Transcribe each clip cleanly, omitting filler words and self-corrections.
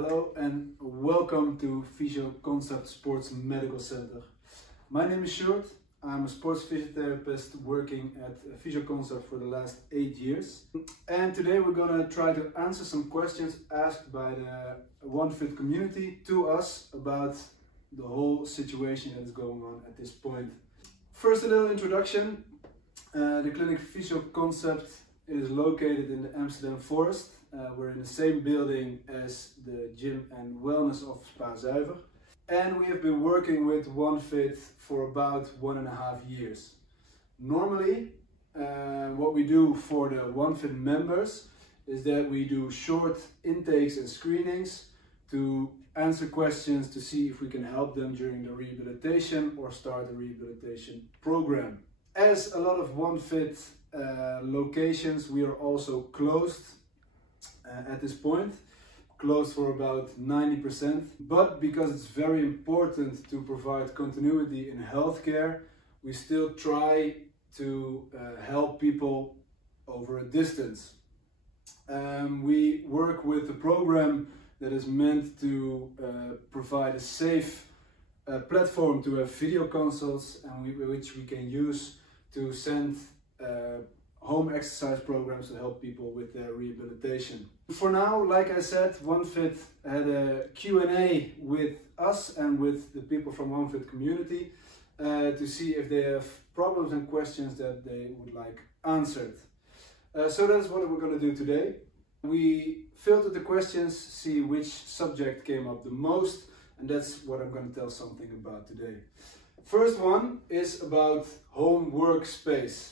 Hello and welcome to FysioConcept Sports Medical Center. My name is Sjoerd. I'm a sports physiotherapist working at FysioConcept for the last 8 years. And today we're going to try to answer some questions asked by the OneFit community to us about the whole situation that is going on at this point. First, a little introduction. The clinic FysioConcept is located in the Amsterdam Forest. We're in the same building as the gym and wellness of Spa Zuiver. And we have been working with OneFit for about 1.5 years. Normally, what we do for the OneFit members is that we do short intakes and screenings to answer questions to see if we can help them during the rehabilitation or start a rehabilitation program. As a lot of OneFit locations, we are also closed at this point, closed for about 90%. But because it's very important to provide continuity in healthcare, we still try to help people over a distance. We work with a program that is meant to provide a safe platform to have video consults, and which we can use to send home exercise programs to help people with their rehabilitation. For now, like I said, OneFit had a Q&A with us and with the people from OneFit community to see if they have problems and questions that they would like answered. So that's what we're going to do today. We filtered the questions, see which subject came up the most, and that's what I'm going to tell something about today. First one is about home workspace.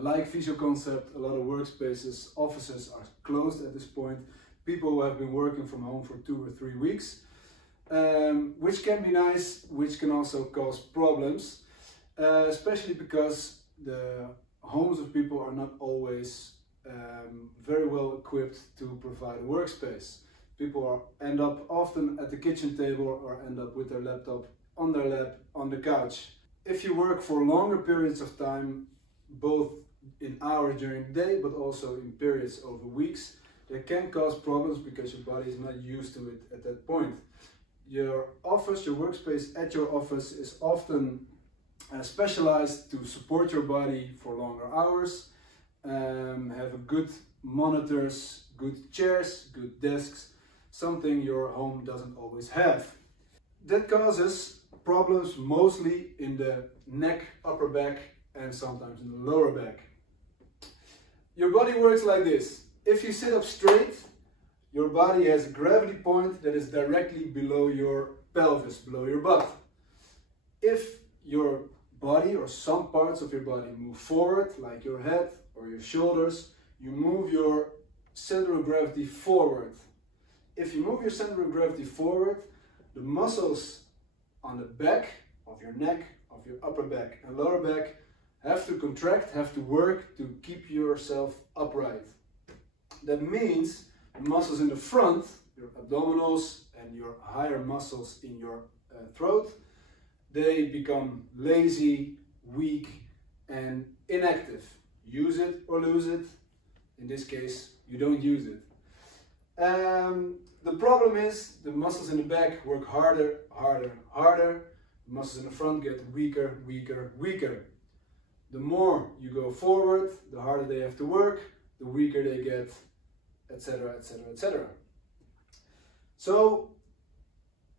Like FysioConcept, a lot of workspaces, offices are closed at this point. People who have been working from home for 2 or 3 weeks, which can be nice, which can also cause problems, especially because the homes of people are not always very well equipped to provide a workspace. People end up often at the kitchen table or end up with their laptop on their lap on the couch. If you work for longer periods of time, both in hours during the day but also in periods over weeks, that can cause problems because your body is not used to it at that point. Your office, your workspace at your office is often specialized to support your body for longer hours, have a good monitors, good chairs, good desks, something your home doesn't always have. That causes problems mostly in the neck, upper back, and sometimes in the lower back. Your body works like this. If you sit up straight, your body has a gravity point that is directly below your pelvis, below your butt. If your body or some parts of your body move forward, like your head or your shoulders, you move your center of gravity forward. If you move your center of gravity forward, the muscles on the back of your neck, of your upper back and lower back have to contract, have to work to keep yourself upright. That means the muscles in the front, your abdominals and your higher muscles in your throat, they become lazy, weak and inactive. Use it or lose it. In this case, you don't use it. The problem is the muscles in the back work harder, harder, harder. The muscles in the front get weaker, weaker, weaker. The more you go forward, the harder they have to work, the weaker they get, etc., etc., etc. So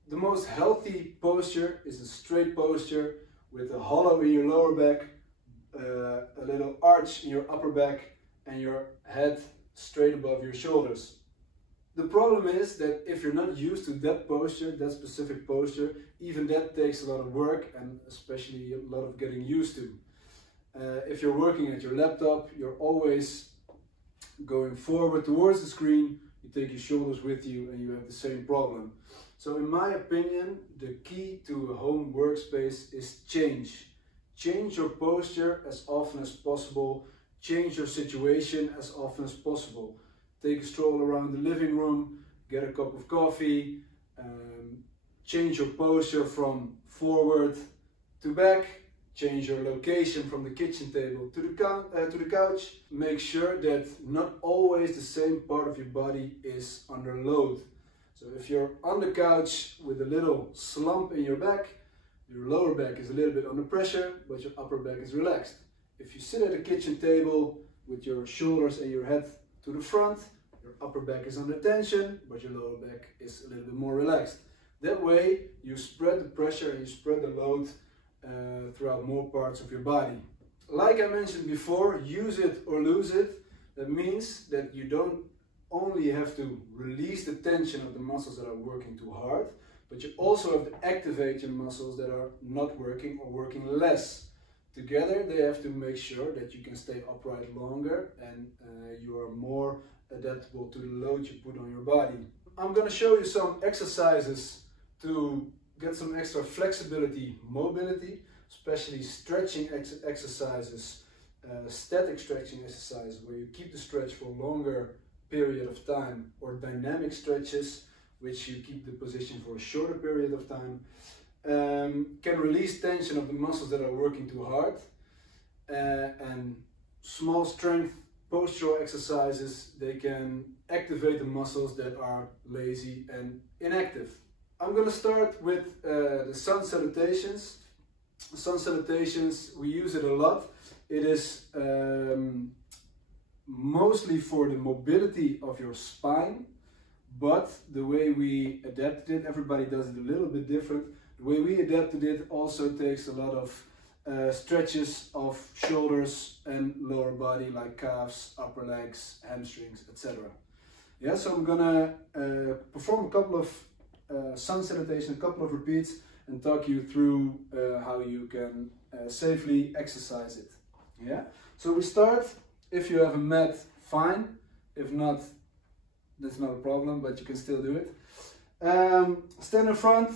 the most healthy posture is a straight posture with a hollow in your lower back, a little arch in your upper back, and your head straight above your shoulders. The problem is that if you're not used to that posture, that specific posture, even that takes a lot of work and especially a lot of getting used to. If you're working at your laptop, you're always going forward towards the screen, you take your shoulders with you and you have the same problem. So in my opinion, the key to a home workspace is change. Change your posture as often as possible, change your situation as often as possible. Take a stroll around the living room, get a cup of coffee, change your posture from forward to back, change your location from the kitchen table to the couch. Make sure that not always the same part of your body is under load. So if you're on the couch with a little slump in your back, your lower back is a little bit under pressure, but your upper back is relaxed. If you sit at a kitchen table with your shoulders and your head to the front, your upper back is under tension, but your lower back is a little bit more relaxed. That way, you spread the pressure and you spread the load throughout more parts of your body. Like I mentioned before, use it or lose it. That means that you don't only have to release the tension of the muscles that are working too hard, but you also have to activate your muscles that are not working or working less. Together, they have to make sure that you can stay upright longer and you are more adaptable to the load you put on your body. I'm going to show you some exercises to get some extra flexibility, mobility, especially stretching exercises, static stretching exercises where you keep the stretch for a longer period of time, or dynamic stretches which you keep the position for a shorter period of time. Can release tension of the muscles that are working too hard, and small strength postural exercises, they can activate the muscles that are lazy and inactive. I'm going to start with the sun salutations. Sun salutations, we use it a lot. It is mostly for the mobility of your spine, but the way we adapted it, everybody does it a little bit different. The way we adapted it also takes a lot of stretches of shoulders and lower body, like calves, upper legs, hamstrings, etc. Yeah, so I'm gonna perform a couple of sun salutations, a couple of repeats, and talk you through how you can safely exercise it. Yeah, so we start. If you have a mat, fine. If not, that's not a problem, but you can still do it. Stand in front.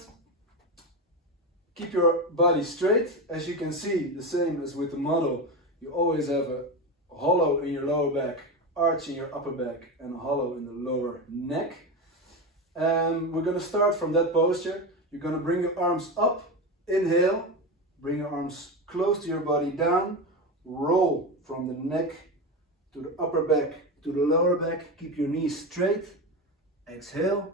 Keep your body straight. As you can see, the same as with the model, you always have a hollow in your lower back, arch in your upper back, and a hollow in the lower neck. We're going to start from that posture. You're going to bring your arms up, inhale, bring your arms close to your body, down, roll from the neck to the upper back to the lower back, keep your knees straight, exhale.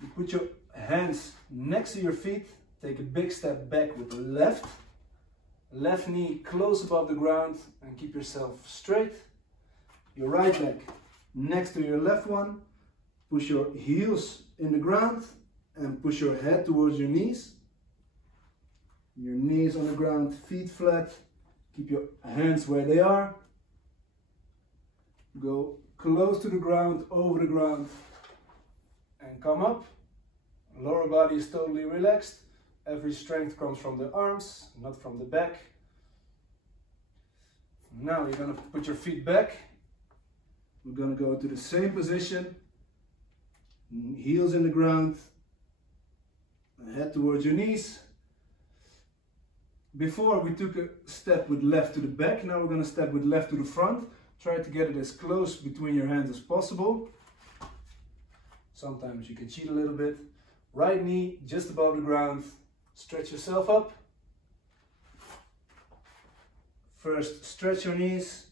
You put your hands next to your feet, take a big step back with the left knee close above the ground, and keep yourself straight. Your right leg next to your left one, push your heels in the ground and push your head towards your knees. Your knees on the ground, feet flat, keep your hands where they are. Go close to the ground, over the ground, and come up. Lower body is totally relaxed. Every strength comes from the arms, not from the back. Now you're going to put your feet back. We're going to go to the same position. Heels in the ground, head towards your knees. Before we took a step with left to the back, now we're going to step with left to the front. Try to get it as close between your hands as possible. Sometimes you can cheat a little bit. Right knee just above the ground. Stretch yourself up. First, stretch your knees.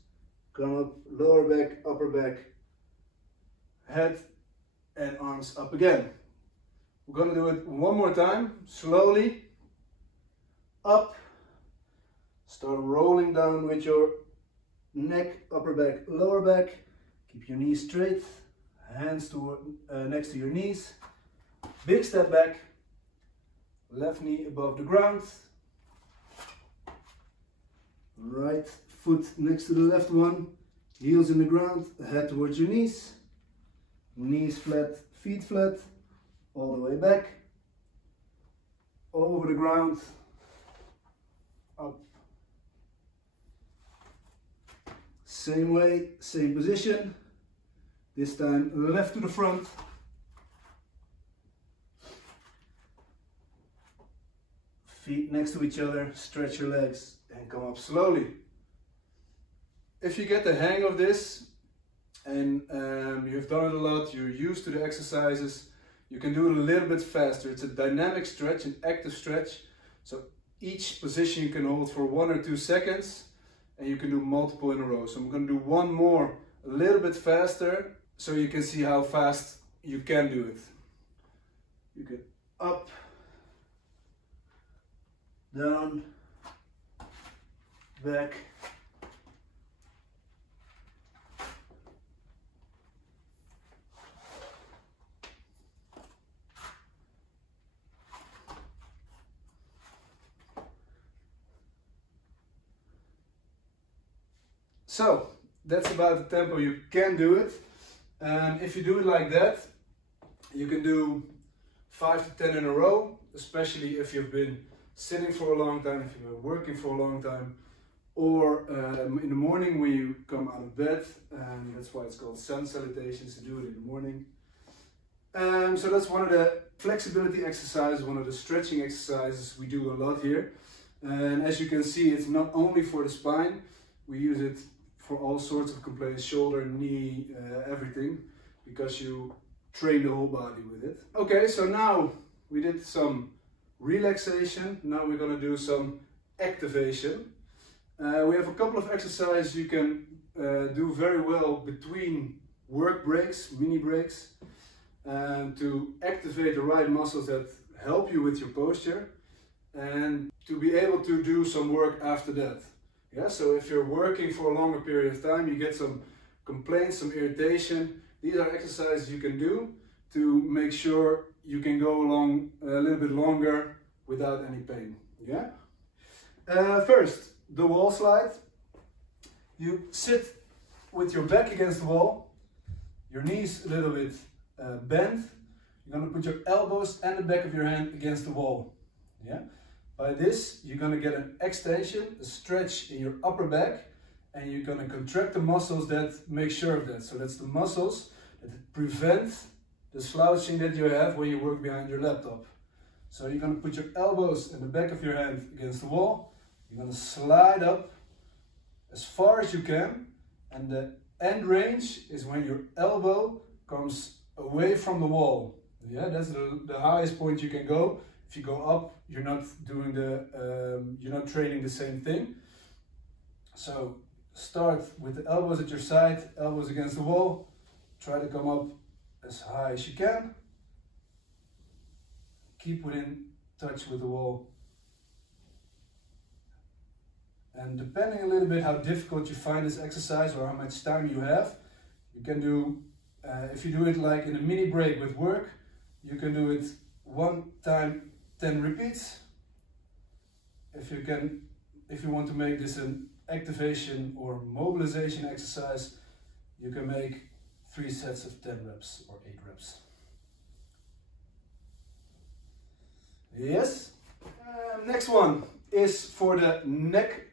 Come up, lower back, upper back, head and arms up again. We're going to do it one more time, slowly. Up. Start rolling down with your neck, upper back, lower back. Keep your knees straight, hands next to your knees. Big step back, left knee above the ground. Right foot next to the left one, heels in the ground, head towards your knees. Knees flat, feet flat, all the way back, over the ground, up. Same way, same position. This time left to the front. Feet next to each other, stretch your legs and come up slowly. If you get the hang of this and you've done it a lot, you're used to the exercises, you can do it a little bit faster. It's a dynamic stretch, an active stretch. So each position you can hold for 1 or 2 seconds, and you can do multiple in a row. So I'm going to do one more a little bit faster so you can see how fast you can do it. You can up, down, back. So that's about the tempo you can do it. And if you do it like that, you can do 5 to 10 in a row, especially if you've been sitting for a long time, if you've been working for a long time, or in the morning when you come out of bed, and that's why it's called sun salutations, to do it in the morning. So that's one of the flexibility exercises, one of the stretching exercises we do a lot here. And as you can see, it's not only for the spine, we use it for all sorts of complaints, shoulder, knee, everything, because you train the whole body with it. Okay, so now we did some relaxation. Now we're gonna do some activation. We have a couple of exercises you can do very well between work breaks, mini breaks, to activate the right muscles that help you with your posture, and to be able to do some work after that. Yeah, so if you're working for a longer period of time, you get some complaints, some irritation. These are exercises you can do to make sure you can go along a little bit longer without any pain. Yeah. First, the wall slide. You sit with your back against the wall, your knees a little bit bent. You're gonna put your elbows and the back of your hand against the wall. Yeah. By this, you're gonna get an extension, a stretch in your upper back, and you're gonna contract the muscles that make sure of that. So that's the muscles that prevent the slouching that you have when you work behind your laptop. So you're gonna put your elbows and the back of your hand against the wall. You're gonna slide up as far as you can, and the end range is when your elbow comes away from the wall. Yeah, that's the highest point you can go. If you go up, you're not doing you're not training the same thing. So start with the elbows at your side, elbows against the wall. Try to come up as high as you can. Keep within touch with the wall. And depending a little bit how difficult you find this exercise or how much time you have, you can do, if you do it like in a mini break with work, you can do it 1 time 10 repeats. If you want to make this an activation or mobilization exercise, you can make 3 sets of 10 reps or 8 reps. Yes. Next one is for the neck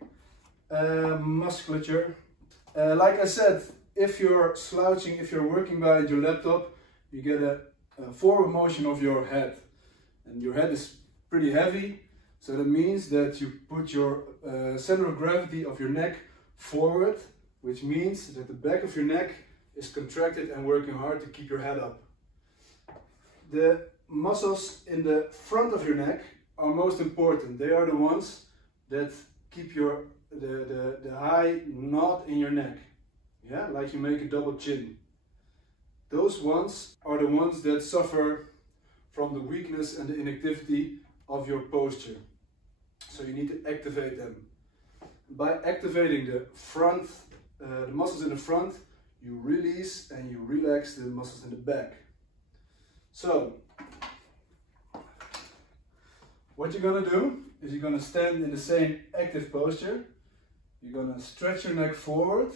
musculature. Like I said, if you're slouching, if you're working behind your laptop, you get a forward motion of your head. And your head is pretty heavy, so that means that you put your center of gravity of your neck forward, which means that the back of your neck is contracted and working hard to keep your head up. The muscles in the front of your neck are most important. They are the ones that keep the high knot in your neck. Yeah, like you make a double chin. Those ones are the ones that suffer from the weakness and the inactivity of your posture. So you need to activate them. By activating the front, the muscles in the front, you release and you relax the muscles in the back. So, what you're gonna do is you're gonna stand in the same active posture. You're gonna stretch your neck forward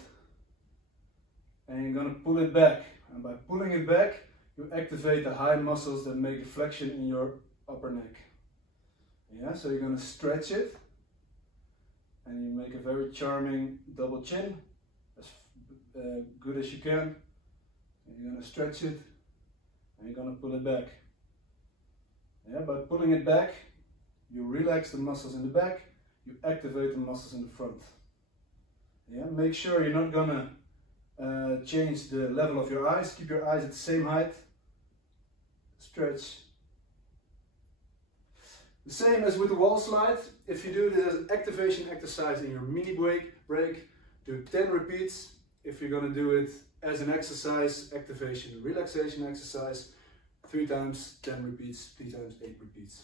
and you're gonna pull it back. And by pulling it back, you activate the high muscles that make a flexion in your upper neck. Yeah, so you're gonna stretch it and you make a very charming double chin, as good as you can. And you're gonna stretch it and you're gonna pull it back. Yeah, by pulling it back, you relax the muscles in the back, you activate the muscles in the front. Yeah, make sure you're not gonna change the level of your eyes. Keep your eyes at the same height. Stretch. The same as with the wall slide. If you do this as an activation exercise in your mini break, do 10 repeats. If you're gonna do it as an exercise, activation, relaxation exercise, 3 times 10 repeats, 3 times 8 repeats.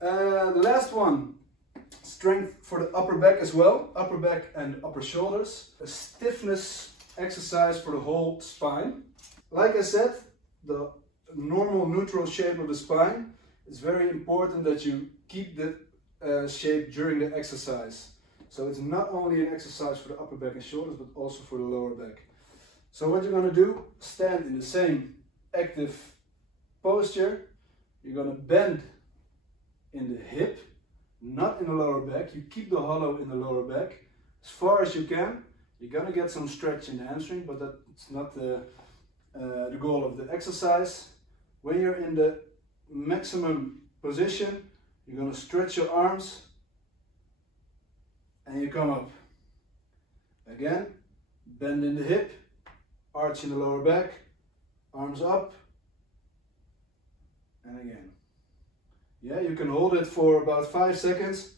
The last one, strength for the upper back as well, upper back and upper shoulders. A stiffness exercise for the whole spine. Like I said, the normal neutral shape of the spine, it's very important that you keep the shape during the exercise. So it's not only an exercise for the upper back and shoulders, but also for the lower back. So what you're going to do, stand in the same active posture. You're going to bend in the hip, not in the lower back. You keep the hollow in the lower back as far as you can. You're going to get some stretch in the hamstring, but that's not the goal of the exercise. When you're in the maximum position, you're going to stretch your arms and you come up. Again, bend in the hip, arch in the lower back, arms up, and again. Yeah, you can hold it for about 5 seconds,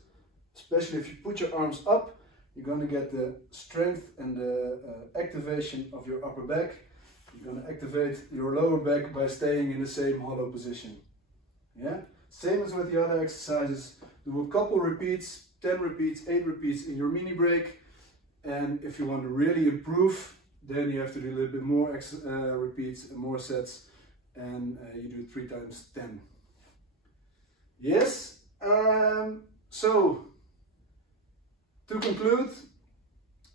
especially if you put your arms up, you're going to get the strength and the activation of your upper back. You're going to activate your lower back by staying in the same hollow position. Yeah, same as with the other exercises. Do a couple repeats, 10 repeats, 8 repeats in your mini break. And if you want to really improve, then you have to do a little bit more repeats and more sets, and you do 3 times 10. Yes, so to conclude,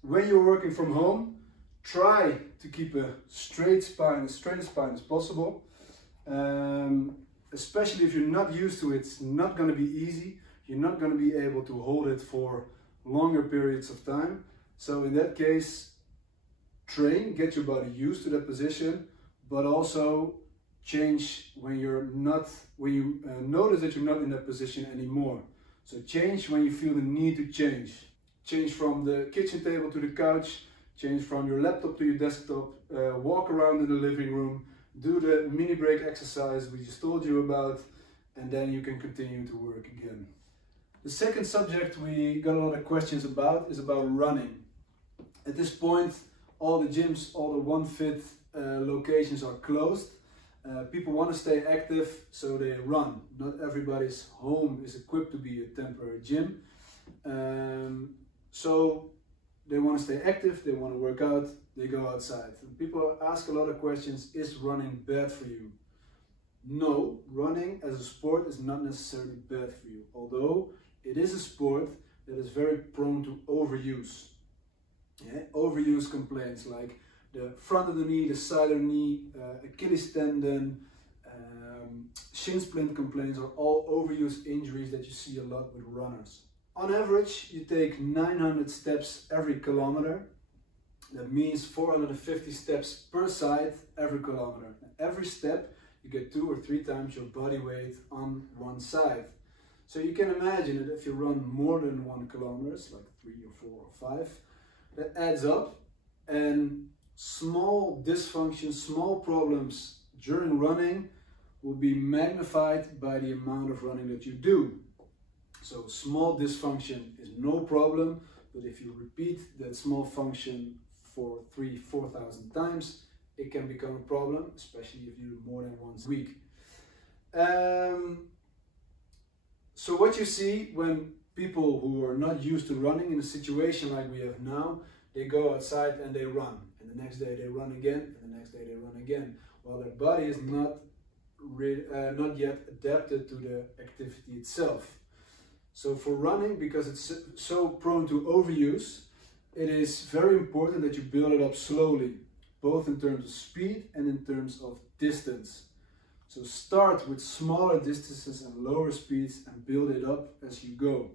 when you're working from home, try to keep a straight spine, as straight a spine as possible. Especially if you're not used to it, it's not going to be easy. You're not going to be able to hold it for longer periods of time. So in that case, train, get your body used to that position, but also change when you notice that you're not in that position anymore. So change when you feel the need to change. Change from the kitchen table to the couch, change from your laptop to your desktop, walk around in the living room, do the mini break exercise we just told you about, and then you can continue to work again. The second subject we got a lot of questions about is about running. At this point, all the gyms, all the OneFit locations are closed. People want to stay active, so they run. Not everybody's home is equipped to be a temporary gym. So they want to stay active, they want to work out, they go outside. And people ask a lot of questions, is running bad for you? No, running as a sport is not necessarily bad for you, although it is a sport that is very prone to overuse. Yeah? Overuse complaints like the front of the knee, the side of the knee, Achilles tendon, shin splint complaints are all overuse injuries that you see a lot with runners. On average, you take 900 steps every kilometer. That means 450 steps per side every kilometer. And every step, you get 2 or 3 times your body weight on one side. So you can imagine that if you run more than 1 kilometer, like 3 or 4 or 5, that adds up, and small dysfunctions, small problems during running will be magnified by the amount of running that you do. So small dysfunction is no problem, but if you repeat that small function for 3,000–4,000 times, it can become a problem, especially if you do more than once a week. So what you see when people who are not used to running in a situation like we have now, they go outside and they run, and the next day they run again, and the next day they run again, while their body is not yet adapted to the activity itself. So for running, because it's so prone to overuse, it is very important that you build it up slowly, both in terms of speed and in terms of distance. So start with smaller distances and lower speeds and build it up as you go.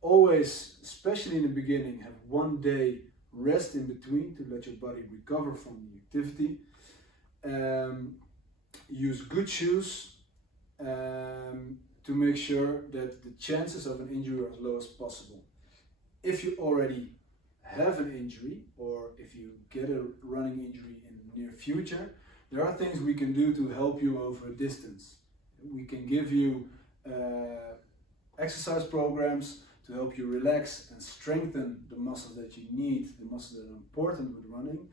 Always, especially in the beginning, have 1 day rest in between to let your body recover from the activity. Use good shoes to make sure that the chances of an injury are as low as possible. If you already have an injury, or if you get a running injury in the near future, there are things we can do to help you over a distance. We can give you exercise programs to help you relax and strengthen the muscles that you need, the muscles that are important with running.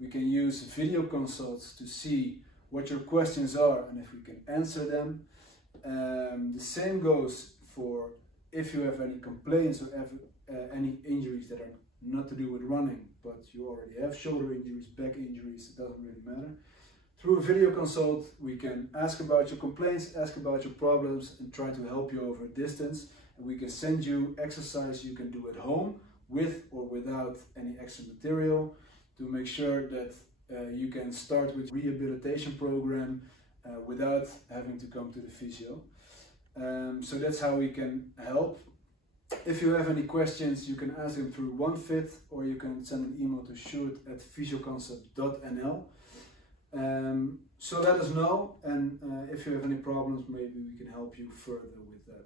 We can use video consults to see what your questions are and if we can answer them. The same goes for if you have any complaints or any injuries that are not to do with running, but you already have shoulder injuries, back injuries, it doesn't really matter. Through a video consult, we can ask about your complaints, ask about your problems, and try to help you over a distance. And we can send you exercise you can do at home with or without any extra material to make sure that you can start with rehabilitation program without having to come to the physio. So that's how we can help. If you have any questions, you can ask them through OneFit, or you can send an email to shoot@fysioconcept.nl. So let us know, and if you have any problems, maybe we can help you further with that.